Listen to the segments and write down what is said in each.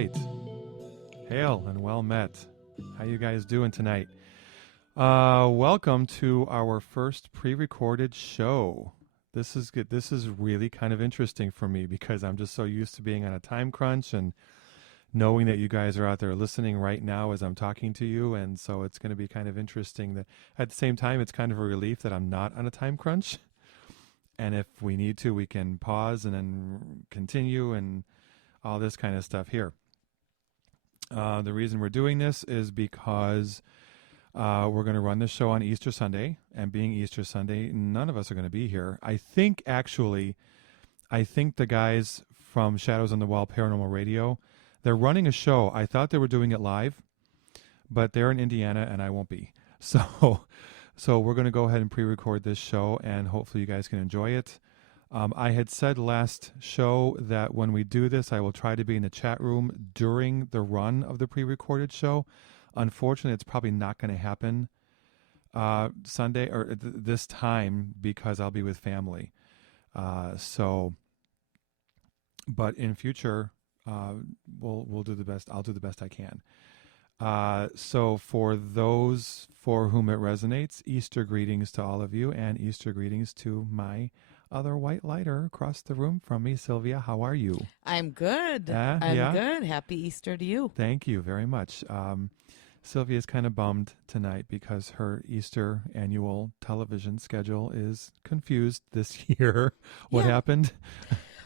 right. Hail and well met. How you guys doing tonight? Welcome to our first pre-recorded show. This is good. This is really kind of interesting for me because I'm just so used to being on a time crunch and knowing that you guys are out there listening right now as I'm talking to you. And so it's going to be kind of interesting that at the same time, it's kind of a relief that I'm not on a time crunch. And if we need to, we can pause and then continue and all this kind of stuff here. The reason we're doing this is because we're going to run this show on Easter Sunday. And being Easter Sunday, none of us are going to be here. I think the guys from Shadows on the Wall Paranormal Radio, they're running a show. I thought they were doing it live, but they're in Indiana and I won't be. So we're going to go ahead and pre-record this show and hopefully you guys can enjoy it. I had said last show that when we do this, I will try to be in the chat room during the run of the pre-recorded show. Unfortunately, it's probably not going to happen Sunday or this time because I'll be with family. But in future, we'll do the best. I'll do the best I can. So for those for whom it resonates, Easter greetings to all of you and Easter greetings to my other white lighter across the room from me. Sylvia, how are you? I'm good. I'm good. Happy Easter to you. Thank you very much. Sylvia is kind of bummed tonight because her Easter annual television schedule is confused this year. What happened?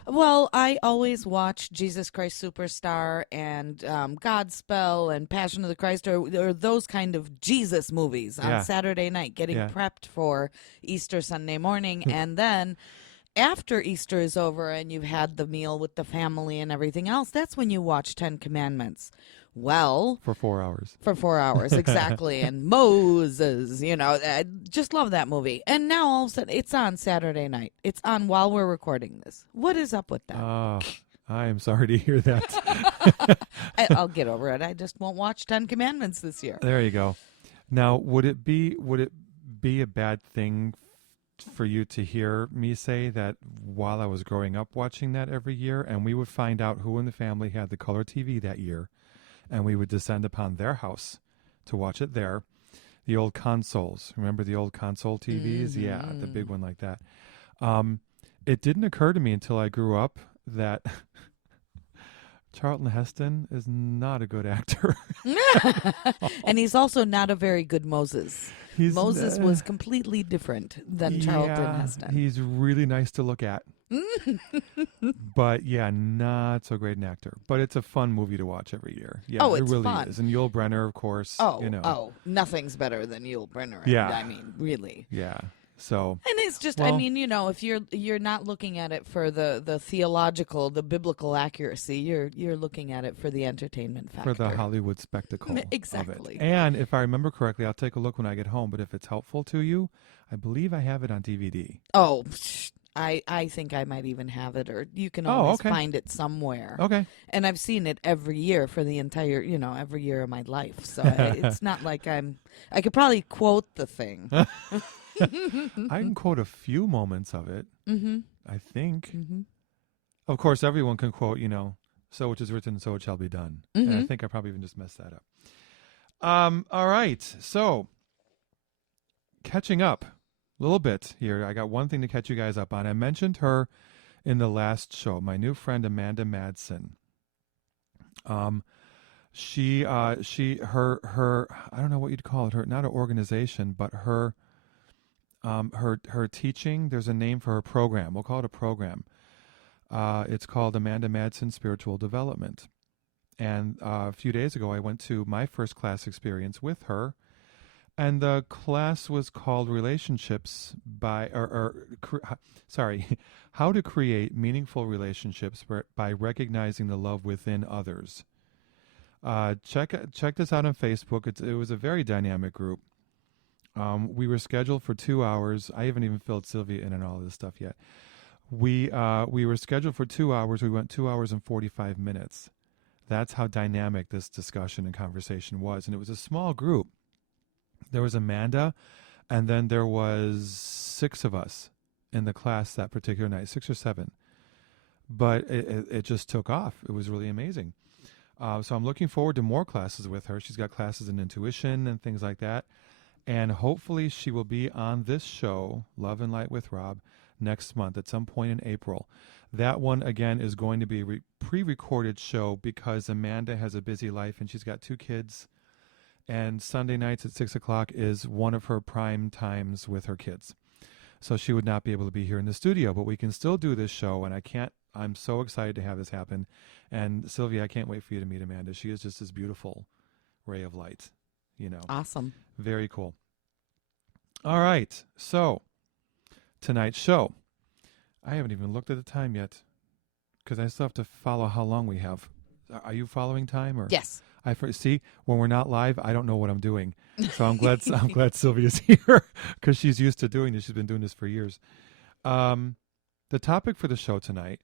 Well, I always watch Jesus Christ Superstar and Godspell and Passion of the Christ or those kind of Jesus movies on Saturday night, getting prepped for Easter Sunday morning. And then after Easter is over and you've had the meal with the family and everything else, that's when you watch 10 Commandments. Well, for 4 hours. For 4 hours, exactly. And Moses, I just love that movie. And now all of a sudden, it's on Saturday night. It's on while we're recording this. What is up with that? I am sorry to hear that. I'll get over it. I just won't watch 10 Commandments this year. There you go. Now, would it be a bad thing for you to hear me say that while I was growing up watching that every year, and we would find out who in the family had the color TV that year, and we would descend upon their house to watch it there. The old consoles. Remember the old console TVs? Mm-hmm. Yeah, the big one like that. It didn't occur to me until I grew up that Charlton Heston is not a good actor. And he's also not a very good Moses. Moses was completely different than Charlton Heston. He's really nice to look at. But not so great an actor. But it's a fun movie to watch every year. Yeah, it's it really fun. is. And Yul Brynner, of course. Nothing's better than Yul Brynner. Yeah. I mean, really. Yeah. So. And it's just, if you're not looking at it for the theological, the biblical accuracy, you're looking at it for the entertainment factor. For the Hollywood spectacle. Exactly. Of it. And if I remember correctly, I'll take a look when I get home. But if it's helpful to you, I believe I have it on DVD. Oh, I think I might even have it, or you can always find it somewhere. Okay. And I've seen it every year for the entire, every year of my life. So it's not like I could probably quote the thing. I can quote a few moments of it, I think. Mm-hmm. Of course, everyone can quote, so which is written, so it shall be done. Mm-hmm. And I think I probably even just messed that up. All right. So, catching up a little bit here. I got one thing to catch you guys up on. I mentioned her in the last show, my new friend Amanda Madsen. Her I don't know what you'd call it, her, not an organization, but her teaching, there's a name for her program. We'll call it a program. It's called Amanda Madsen Spiritual Development. And a few days ago, I went to my first class experience with her. And the class was called Relationships How to Create Meaningful Relationships by Recognizing the Love Within Others. Check this out on Facebook. It was a very dynamic group. We were scheduled for 2 hours. I haven't even filled Sylvia in on all of this stuff yet. We were scheduled for 2 hours. We went 2 hours and 45 minutes. That's how dynamic this discussion and conversation was. And it was a small group. There was Amanda, and then there was 6 of us in the class that particular night, 6 or 7. But it just took off. It was really amazing. So I'm looking forward to more classes with her. She's got classes in intuition and things like that. And hopefully she will be on this show, Love and Light with Rob, next month at some point in April. That one, again, is going to be a pre-recorded show because Amanda has a busy life and she's got 2 kids. And Sunday nights at 6 o'clock is one of her prime times with her kids. So she would not be able to be here in the studio, but we can still do this show. And I'm so excited to have this happen. And Sylvia, I can't wait for you to meet Amanda. She is just this beautiful ray of light, Awesome. Very cool. All right. So tonight's show. I haven't even looked at the time yet because I still have to follow how long we have. Are you following time? Or Yes. See, when we're not live, I don't know what I'm doing. So I'm glad Sylvia's here because she's used to doing this. She's been doing this for years. The topic for the show tonight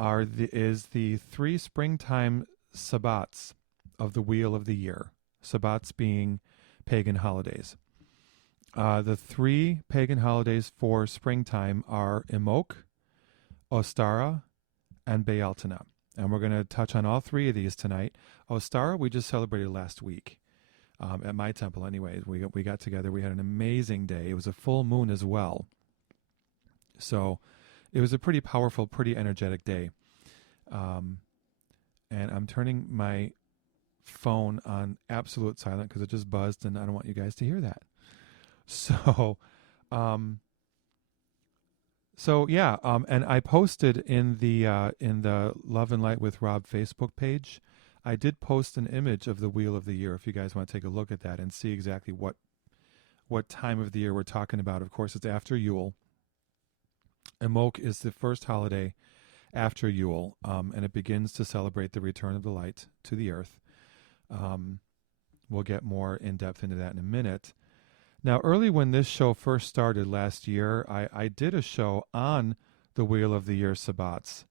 is the 3 springtime sabbats of the Wheel of the Year. Sabbats being pagan holidays. The 3 pagan holidays for springtime are Imbolc, Ostara, and Bealtaine. And we're going to touch on all 3 of these tonight. Ostara, we just celebrated last week at my temple anyway. We got together. We had an amazing day. It was a full moon as well. So it was a pretty powerful, pretty energetic day. And I'm turning my phone on absolute silent because it just buzzed and I don't want you guys to hear that. So, and I posted in the Love and Light with Rob Facebook page. I did post an image of the Wheel of the Year if you guys want to take a look at that and see exactly what time of the year we're talking about. Of course, it's after Yule. Imbolc is the first holiday after Yule, and it begins to celebrate the return of the light to the earth. We'll get more in depth into that in a minute. Now, early when this show first started last year, I did a show on the Wheel of the Year sabbats.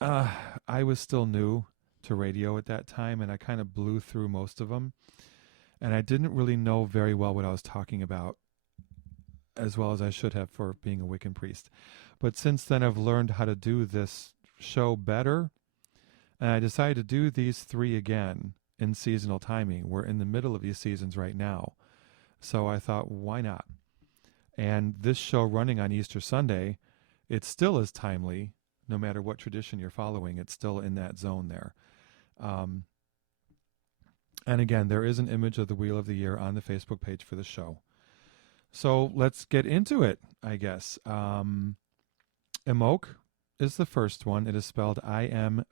I was still new to radio at that time, and I kind of blew through most of them. And I didn't really know very well what I was talking about, as well as I should have for being a Wiccan priest. But since then, I've learned how to do this show better, and I decided to do these 3 again in seasonal timing. We're in the middle of these seasons right now. So I thought, why not? And this show running on Easter Sunday, it still is timely, no matter what tradition you're following. It's still in that zone there. And again, there is an image of the Wheel of the Year on the Facebook page for the show. So let's get into it, I guess. Imbolc is the first one. It is spelled Imbolc.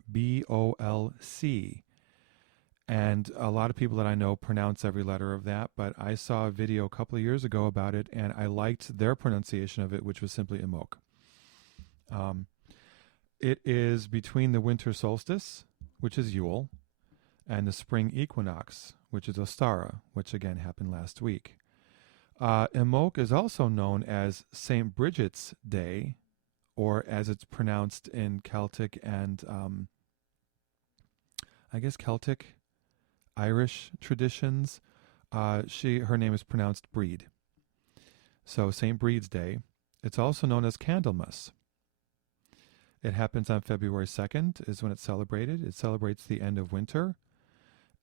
And a lot of people that I know pronounce every letter of that, but I saw a video a couple of years ago about it, and I liked their pronunciation of it, which was simply Imbolc. It is between the winter solstice, which is Yule, and the spring equinox, which is Ostara, which again happened last week. Imbolc is also known as St. Bridget's Day, or as it's pronounced in Celtic and I guess Celtic Irish traditions. Her name is pronounced Breed. So St. Breed's Day. It's also known as Candlemas. It happens on February 2nd is when it's celebrated. It celebrates the end of winter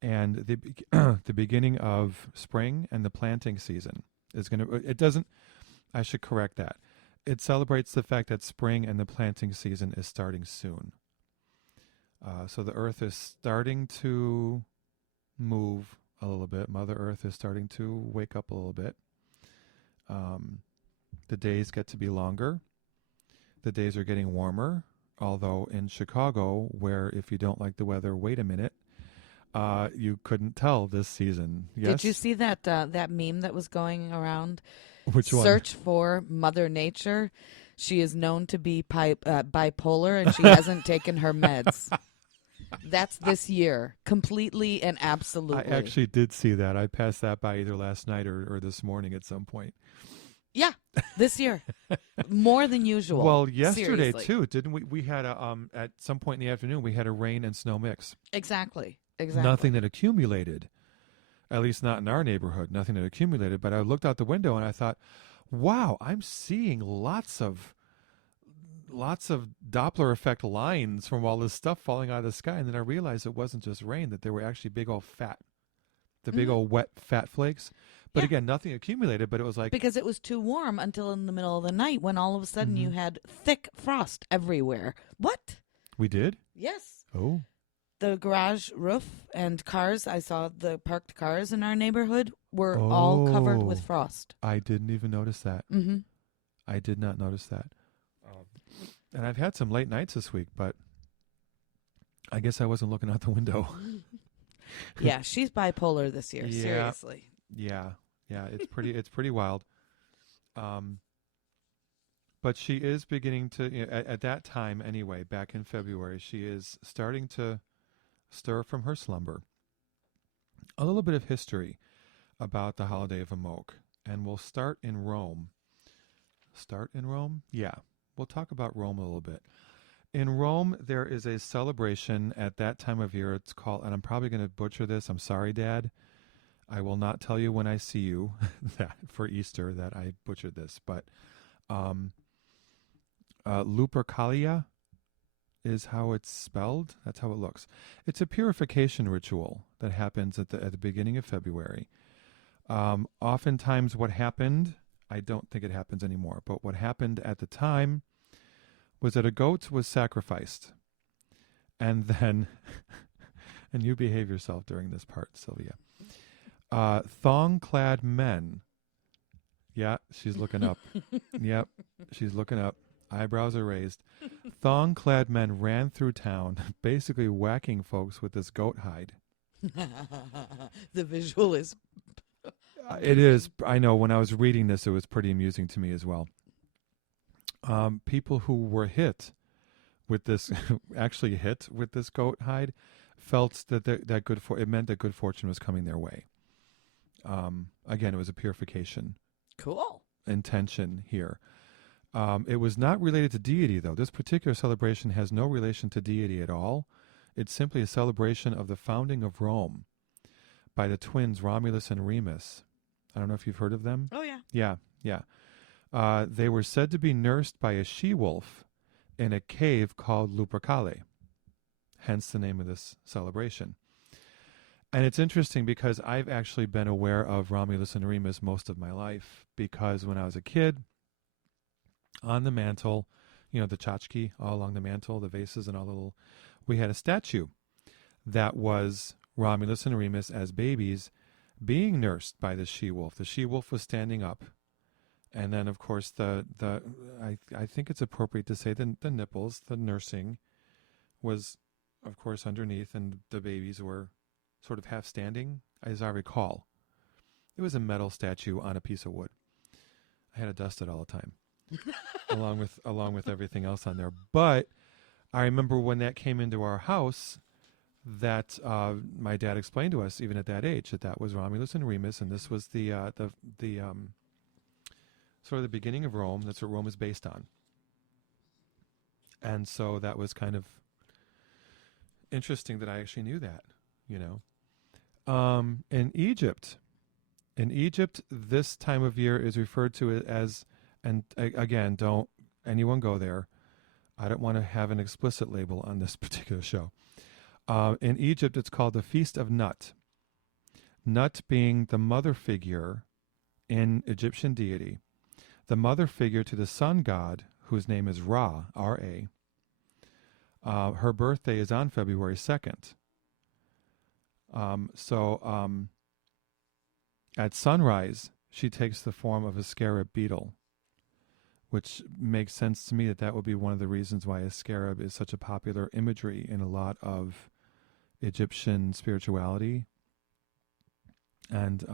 and the beginning of spring, and the planting season is I should correct that. It celebrates the fact that spring and the planting season is starting soon. So the earth is starting to move a little bit. Mother Earth is starting to wake up a little bit. The days get to be longer. The days are getting warmer. Although in Chicago, where if you don't like the weather, wait a minute, you couldn't tell this season. Yes? Did you see that meme that was going around? Which one? Search for Mother Nature. She is known to be bipolar, and she hasn't taken her meds. That's this year, completely and absolutely. I actually did see that. I passed that by either last night or this morning at some point. Yeah, this year. More than usual. Well, yesterday, Seriously. too, didn't we? We had at some point in the afternoon, we had a rain and snow mix. Exactly. Nothing that accumulated, at least not in our neighborhood, nothing that accumulated. But I looked out the window and I thought, wow, I'm seeing lots of lots of Doppler effect lines from all this stuff falling out of the sky. And then I realized it wasn't just rain, that there were actually big old big old wet fat flakes. But again, nothing accumulated, but it was like... Because it was too warm until in the middle of the night when all of a sudden you had thick frost everywhere. What? We did? Yes. Oh. The garage roof and cars, I saw the parked cars in our neighborhood were all covered with frost. I didn't even notice that. Mm-hmm. I did not notice that. And I've had some late nights this week, but I guess I wasn't looking out the window. Yeah, she's bipolar this year. Yeah. Seriously. Yeah, it's pretty wild. But she is beginning to, at that time anyway, back in February, she is starting to stir from her slumber. A little bit of history about the holiday of Imbolc, and we'll start in Rome. Start in Rome? Yeah, we'll talk about Rome a little bit. In Rome, there is a celebration at that time of year. It's called, and I'm probably going to butcher this. I'm sorry, Dad. I will not tell you when I see you that for Easter that I butchered this, but Lupercalia is how it's spelled. That's how it looks. It's a purification ritual that happens at the beginning of February. Oftentimes what happened, I don't think it happens anymore, but what happened at the time was that a goat was sacrificed. And then, and you behave yourself during this part, Sylvia. Thong-clad men. Yeah, she's looking up. Yep, she's looking up. Eyebrows are raised. Thong-clad men ran through town, basically whacking folks with this goat hide. The visual is... It is. I know. When I was reading this, it was pretty amusing to me as well. People who were hit with this, actually hit with this goat hide, felt that it meant that good fortune was coming their way. Again, it was a purification. Cool. Intention here. It was not related to deity, though. This particular celebration has no relation to deity at all. It's simply a celebration of the founding of Rome by the twins Romulus and Remus. I don't know if you've heard of them. Oh, yeah. Yeah. They were said to be nursed by a she-wolf in a cave called Lupercale, hence the name of this celebration. And it's interesting because I've actually been aware of Romulus and Remus most of my life, because when I was a kid, on the mantle, the tchotchke all along the mantle, the vases and all the little, we had a statue that was Romulus and Remus as babies being nursed by the she-wolf. The she-wolf was standing up. And then, of course, I think it's appropriate to say the nipples, the nursing, was, of course, underneath, and the babies were sort of half standing, as I recall. It was a metal statue on a piece of wood. I had to dust it all the time, along with everything else on there. But I remember when that came into our house, that my dad explained to us, even at that age, that was Romulus and Remus, and this was the sort of the beginning of Rome. That's what Rome is based on. And so that was kind of interesting that I actually knew that, In Egypt, this time of year is referred to as, and again, don't anyone go there. I don't want to have an explicit label on this particular show. In Egypt, it's called the Feast of Nut. Nut being the mother figure in Egyptian deity. The mother figure to the sun god, whose name is Ra, R-A. Her birthday is on February 2nd. At sunrise, she takes the form of a scarab beetle, which makes sense to me that would be one of the reasons why a scarab is such a popular imagery in a lot of Egyptian spirituality and